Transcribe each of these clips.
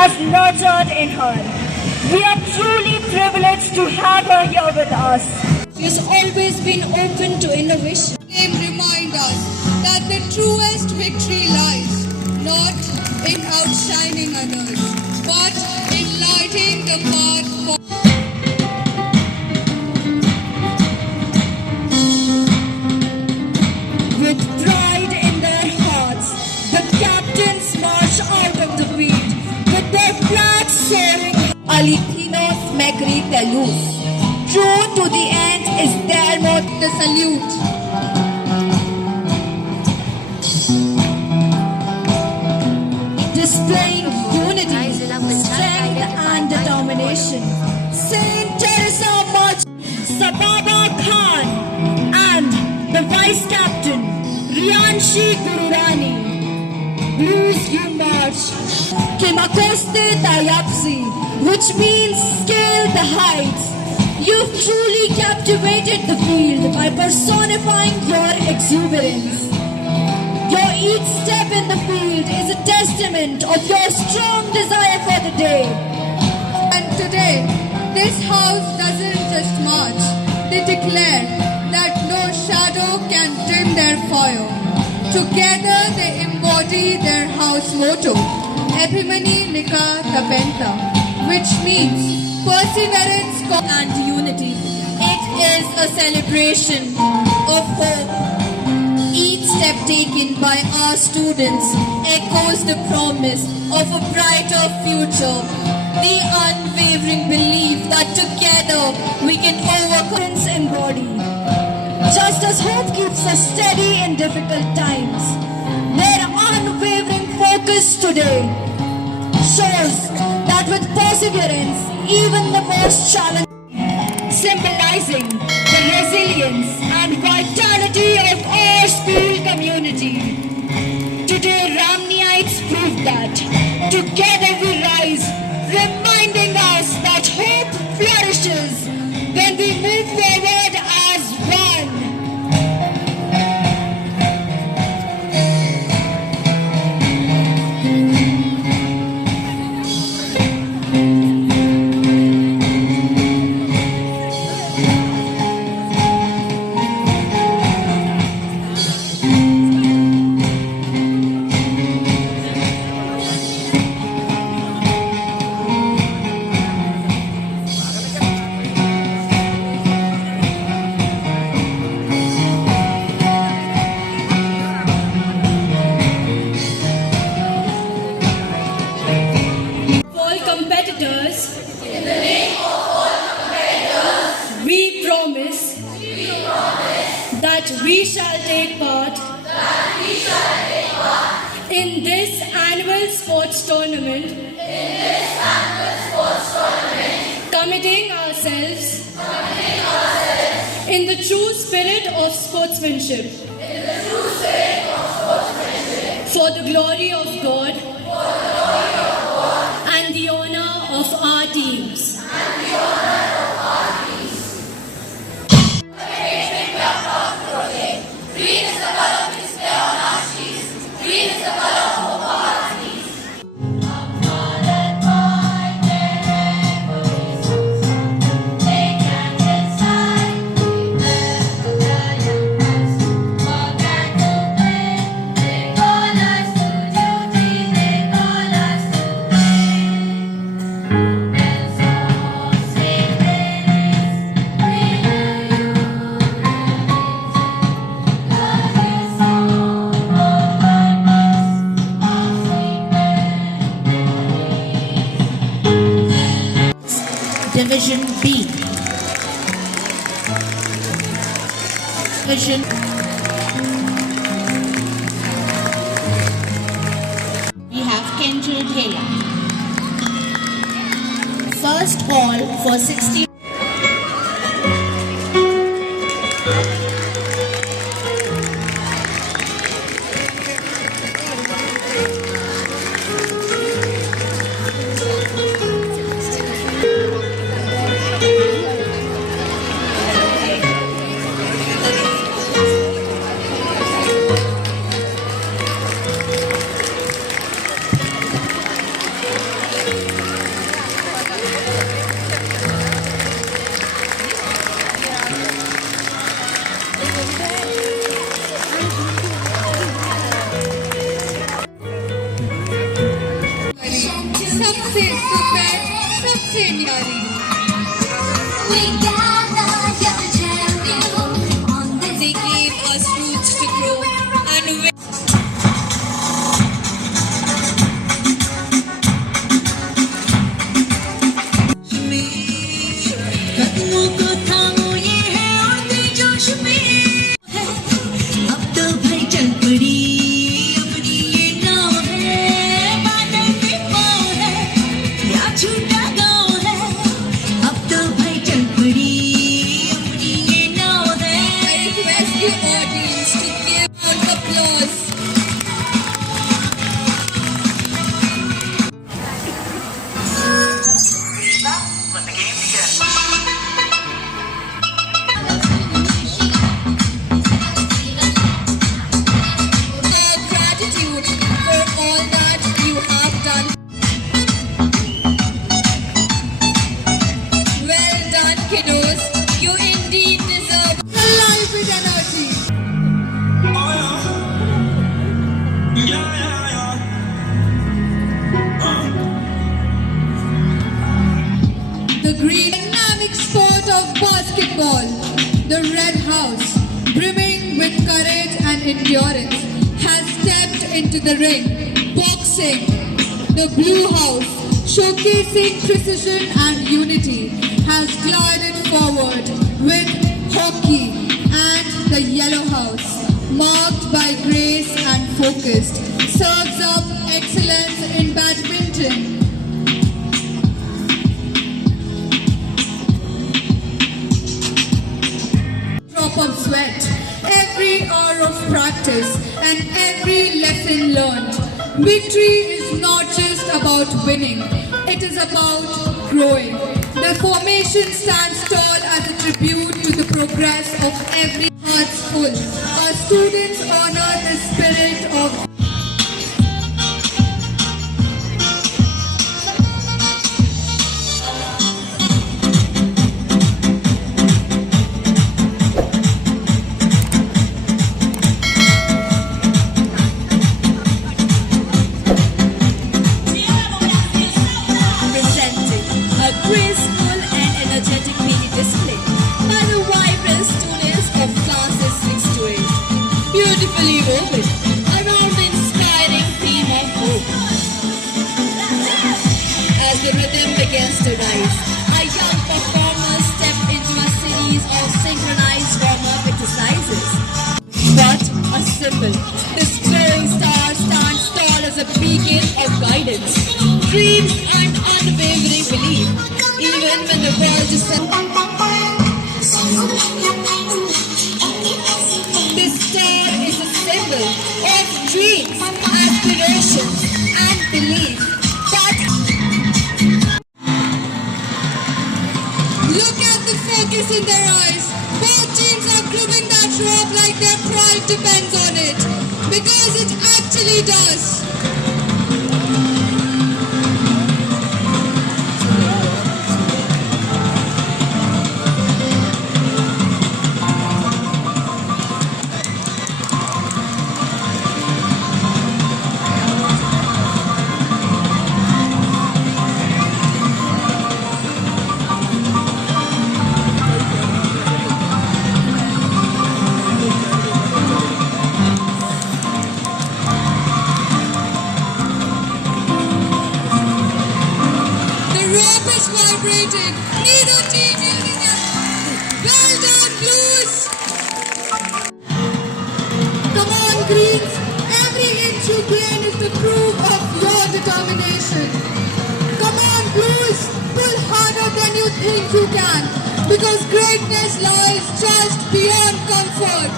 has nurtured in her. We are truly privileged to have her here with us. She has always been open to innovation. They remind us that the truest victory lies not in outshining others, but in lighting the path for With pride in their hearts, the captains march out of the field with their flags soaring. Alicinos Macri Telus. True to the end is their motto. The salute. Displaying unity, strength and determination. Saint Teresa March, Sababa Khan and the Vice Captain Rianshi Gururani. Blues you march. Kimakoste Tayapsi, which means scale the heights. You've truly captivated the field by personifying your exuberance. Your each step in the field is a testament of your strong desire for the day. And today, this house doesn't just march, they declare that no shadow can dim their fire. Together they embody their house motto, Epimani Nika Tapenta, which means perseverance and unity. It is a celebration of hope. Each step taken by our students echoes the promise of a brighter future. The unwavering belief that together we can overcome In body. Just as hope keeps us steady in difficult times, their unwavering focus today shows that with perseverance, even the most challenging, symbolizing the resilience and vitality of our school community. Today, Ramniites prove that together we rise, reminding us that hope flourishes when we move forward as one. That we shall take part in this annual sports tournament, committing ourselves in the true spirit of sportsmanship, for the glory of God and the honor of our teams. Division B. Division we have Kenjal Dhela. First ball for 60. We gather here to tell you on this they gave us roots to grow and कदमों को थामो ये है आते जोश में अब तो भाई चल पड़ी अपनी ये नाव है बादल पे पाँव है या छूटा गाँव है अब तो भाई चल पड़ी अपनी ये नाव है I request the audience to give round of applause. Our gratitude for all that you have done. Well done, kiddos. You indeed deserve. Alive with energy. The green dynamic sport of basketball, the Red House, brimming with courage and endurance, has stepped into the ring. Boxing, the Blue House, showcasing precision and unity, has glided forward with hockey, and the Yellow House, marked by grace and focus, serves up excellence in badminton. Drop of sweat, every hour of practice, and every lesson learned. Victory is not just about winning, it is about growing. The formation stands tall as a tribute to the progress of every heart's full. Our students honor the spirit of presenting a graceful and energetic mini display by the vibrant students of classes 6 to 8. Beautifully woven around the inspiring theme of hope. As the rhythm begins to rise, our young performers step into a series of synchronized warm-up exercises. What a symbol! This glowing star stands tall as a beacon of guidance, dreams and unwavering belief, even when the world is This star is a symbol of dreams, aspirations and belief. But look at the focus in their eyes. Both teams are grooming that rope like their pride depends on it. Because it actually does. The rope is vibrating. Neither team using it. Well done, Blues. Come on, Greens. Every inch you gain is the proof of your determination. Come on, Blues. Pull harder than you think you can. Because greatness lies just beyond comfort.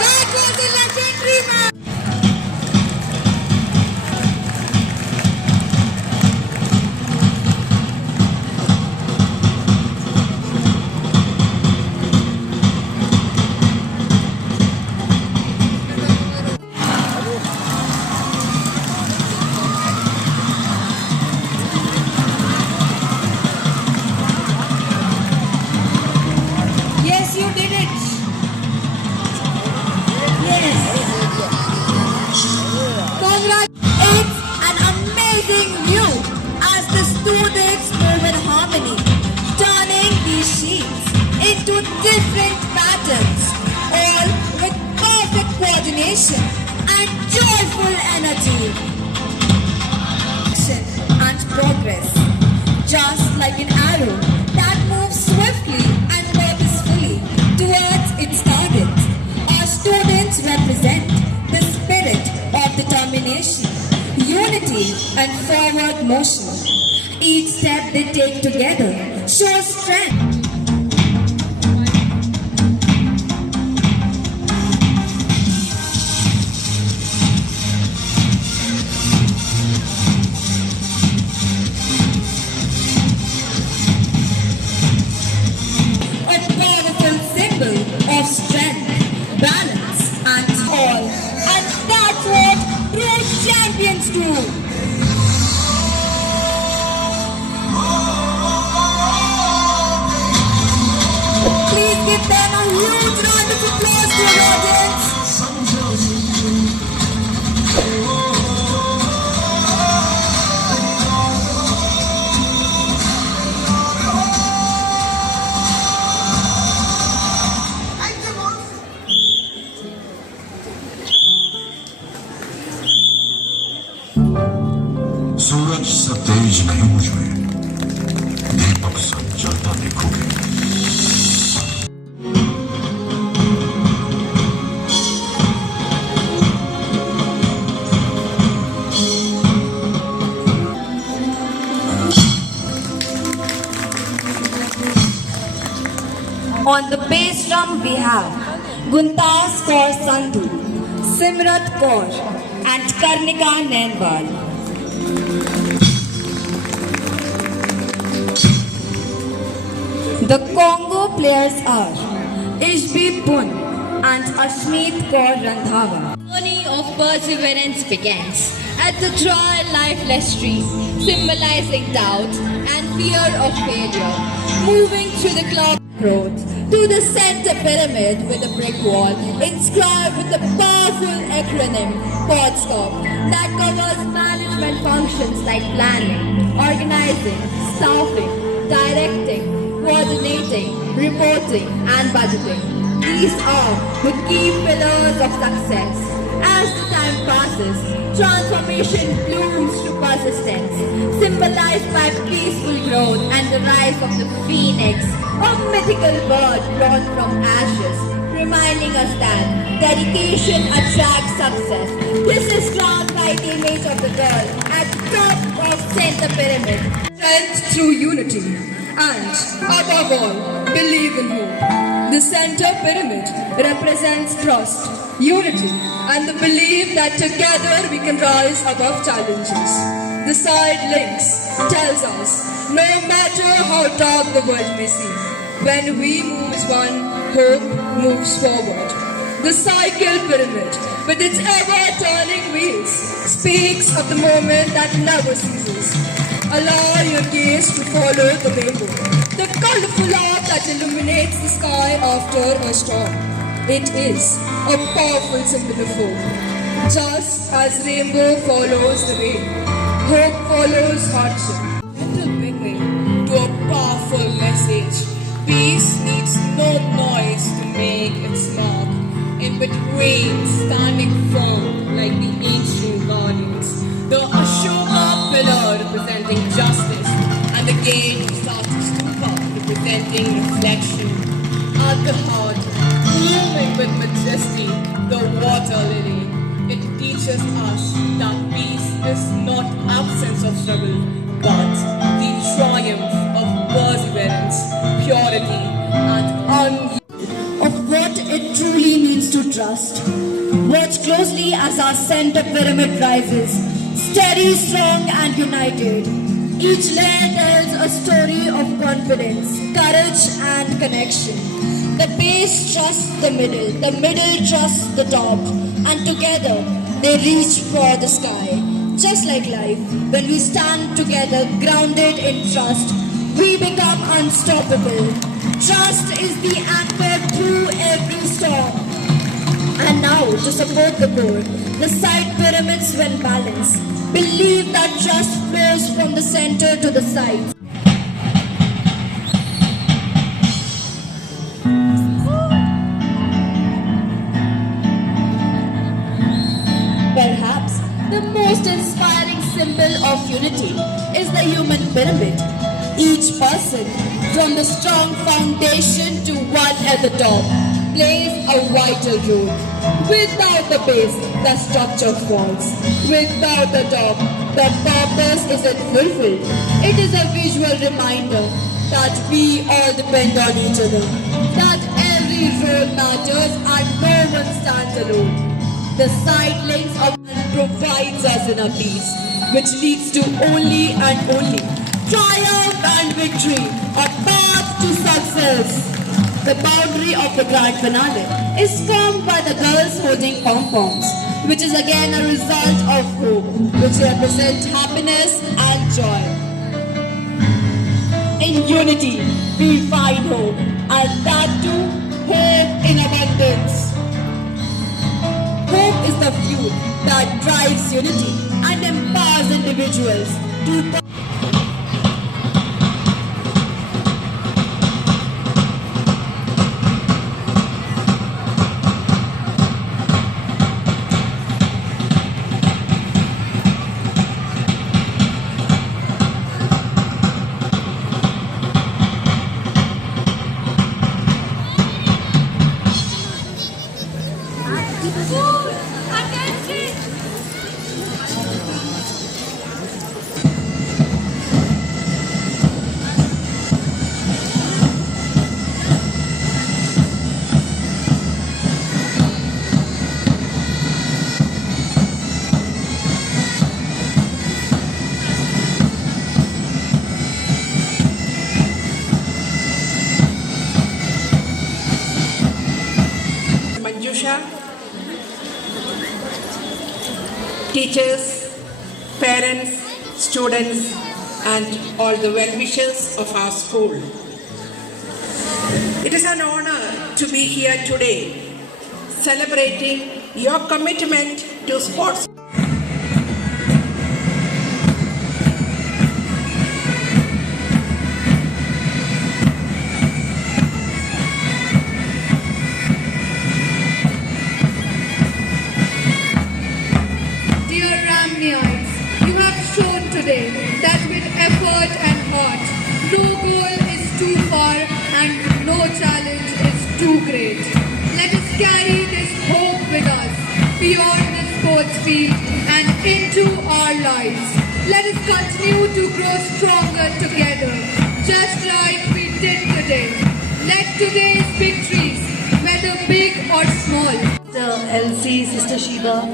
That was a legendary match. domination, unity and forward motion. Each step they take together shows strength. A powerful symbol of strength, balance and all. And that's what true champions do. Please give them a huge round of applause to your audience. सूरज सा तेज नहीं मुझ में, दीपक सा जलता देखोगे। On the bass drum we have Guntas Kaur Sandhu, Simrat Kaur and Karnika Nainwal. The Congo players are Ishbi Pun and Ashmeet Kaur Randhawa. The journey of perseverance begins at the dry, lifeless stream, symbolizing doubt and fear of failure. Moving through the cloud road to the center pyramid with a brick wall inscribed with a powerful acronym PODSCOP that covers management functions like planning, organizing, staffing, directing, coordinating, reporting and budgeting. These are the key pillars of success. As the time passes, transformation blooms to persistence, symbolized by peaceful growth and the rise of the phoenix, a mythical bird born from ashes, reminding us that dedication attracts success. This is crowned by the image of the girl at the top of center pyramid. Strength through unity and, above all, believe in hope. The center pyramid represents trust, unity, and the belief that together we can rise above challenges. The side links tells us, no matter how dark the world may seem, when we move as one, hope moves forward. The cycle pyramid, with its ever-turning wheels, speaks of the moment that never ceases. Allow your gaze to follow the rainbow, the colorful orb that illuminates the sky after a storm. It is a powerful symbol of hope. Just as rainbow follows the rain, hope follows hardship. Little beginning to a powerful message. Peace needs no noise to make its mark. In between, standing firm like the ancient guardians. The Ashoka pillar representing justice, and the gate of Satustupa representing reflection. At the heart, blooming with majesty, the water lily. It teaches us that peace is not absence of struggle, but the triumph of perseverance, purity, and Of what it truly means to trust. Watch closely as our center pyramid rises, steady, strong and united. Each layer tells a story of confidence, courage and connection. The base trusts the middle trusts the top, and together they reach for the sky. Just like life, when we stand together grounded in trust, we become unstoppable. Trust is the anchor through every storm. And now, to support the core, the side pyramids when balanced, believe that trust flows from the center to the sides. Perhaps the most inspiring symbol of unity is the human pyramid. Each person, from the strong foundation to one at the top, plays a vital role. Without the base, the structure falls. Without the top, the purpose isn't fulfilled. It is a visual reminder that we all depend on each other, that every role matters and no one stands alone. The side links of man provides us inner peace, which leads to only and only triumph and victory, a path to success. The boundary of the grand finale is formed by the girls holding pom-poms, which is again a result of hope, which represents happiness and joy. In unity, we find hope, and that too, hope in abundance. Hope is the fuel that drives unity and empowers individuals to Manjusha, teachers, parents, students, and all the well-wishers of our school. It is an honor to be here today, celebrating your commitment to sports. Dear Ramniites, you have shown today that with effort and heart, no goal is too far and no challenge is too great. Let us carry this hope with us beyond the sports field and into our lives. Let us continue to grow stronger together, just like we did today. Let today's victories, whether big or small, Elsie, Sister Shiva,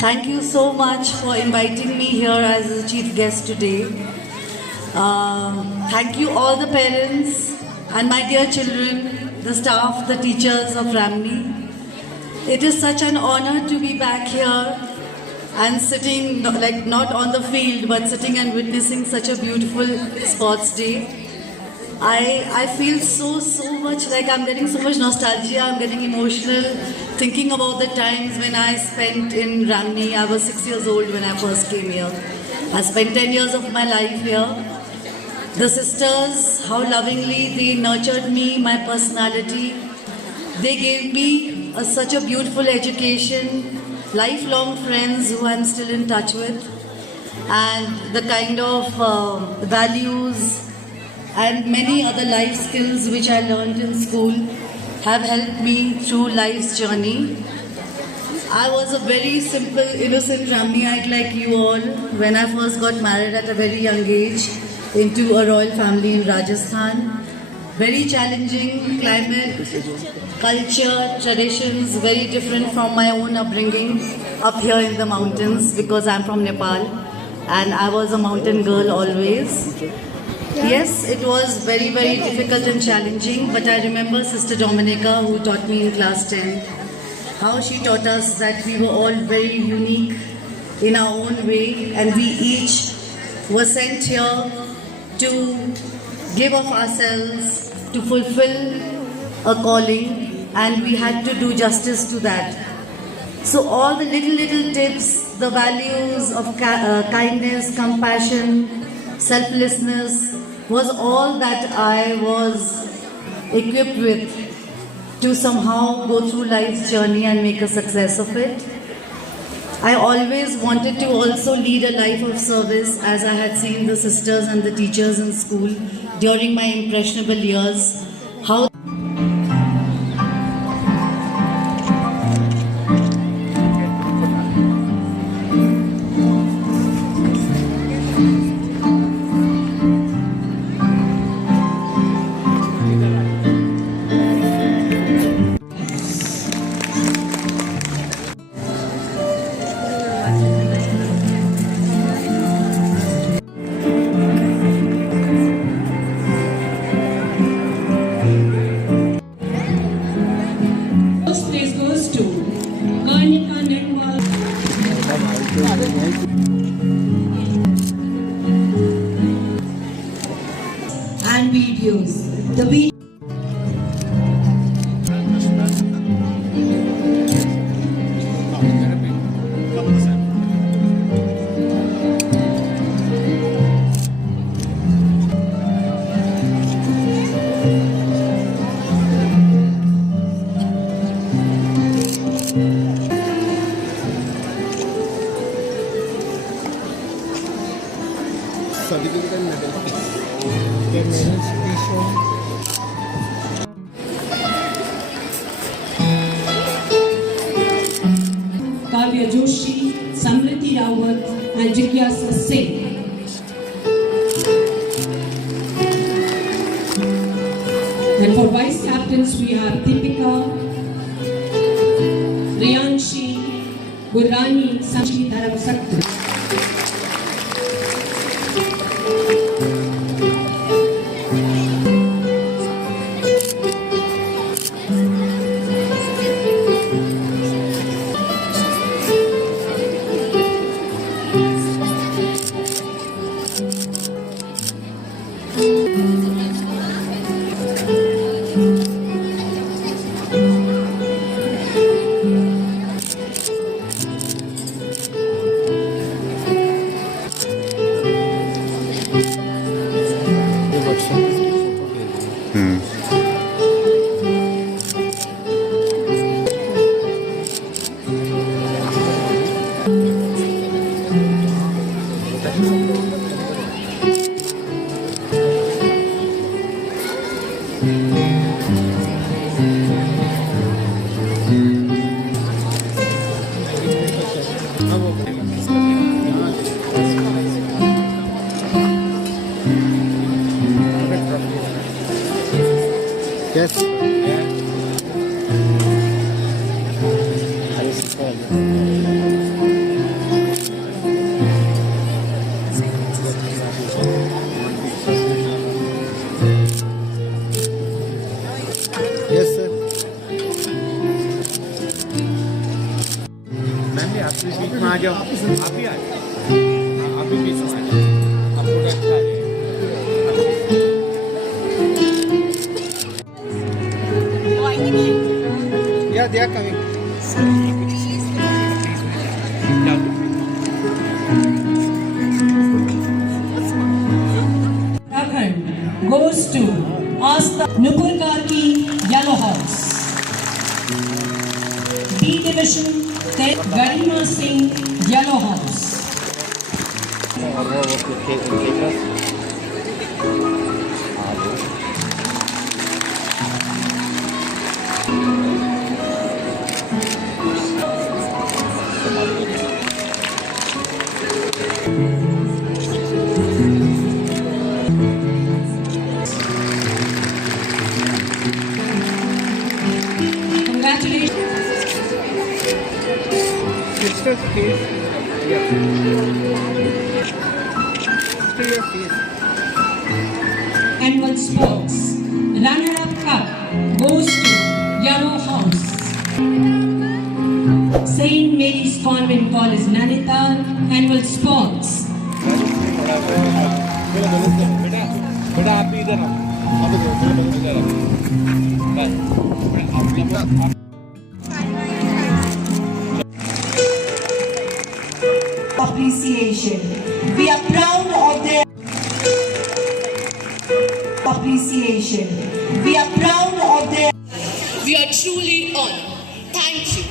thank you so much for inviting me here as a chief guest today. Thank you all the parents and my dear children, the staff, the teachers of Ramni. It is such an honor to be back here and sitting, like not on the field, but sitting and witnessing such a beautiful sports day. I feel so much like I'm getting so much nostalgia, I'm getting emotional thinking about the times when I spent in Ramni. I was 6 years old when I first came here. I spent 10 years of my life here. The sisters, how lovingly they nurtured me, my personality. They gave me such a beautiful education, lifelong friends who I'm still in touch with, and the kind of values and many other life skills which I learned in school have helped me through life's journey. I was a very simple, innocent Ramniite like you all when I first got married at a very young age into a royal family in Rajasthan. Very challenging climate, culture, traditions, very different from my own upbringing up here in the mountains because I'm from Nepal and I was a mountain girl always. Yes, it was very difficult and challenging, but I remember Sister Dominica who taught me in class 10, how she taught us that we were all very unique in our own way and we each were sent here to give of ourselves, to fulfill a calling, and we had to do justice to that. So all the little tips, the values of kindness, compassion, selflessness was all that I was equipped with to somehow go through life's journey and make a success of it. I always wanted to also lead a life of service as I had seen the sisters and the teachers in school during my impressionable years, how First place goes to Garnika Network. And videos. The video Kavya Joshi, Samriti Rawat, and Jigyasa Singh. And for vice captains, we have Deepika, Riyanshi, Gurrani, Sanchi Dharam Sakti. Yes. Yes, sir. Ma'am भी आपके बीच में आ जाओ, आप ही आ जाओ, आप ही बीच में आ जाओ, आप लोग अच्छा है। Yeah, they are coming. Uttarakhand goes to Asta Nupur Karki, Yellow House. B Division, Garima Singh, Yellow House. Congratulations. Sister's face. Yeah. Sister, your face. Annual Sports. Runner-up cup goes to Yellow House. St. Mary's Convent College, Nainital. Annual Sports. बेटा आप भी इधर आओ, आप इधर आओ, बस appreciation. We are proud of their appreciation. We are proud of their We are truly honored. Thank you.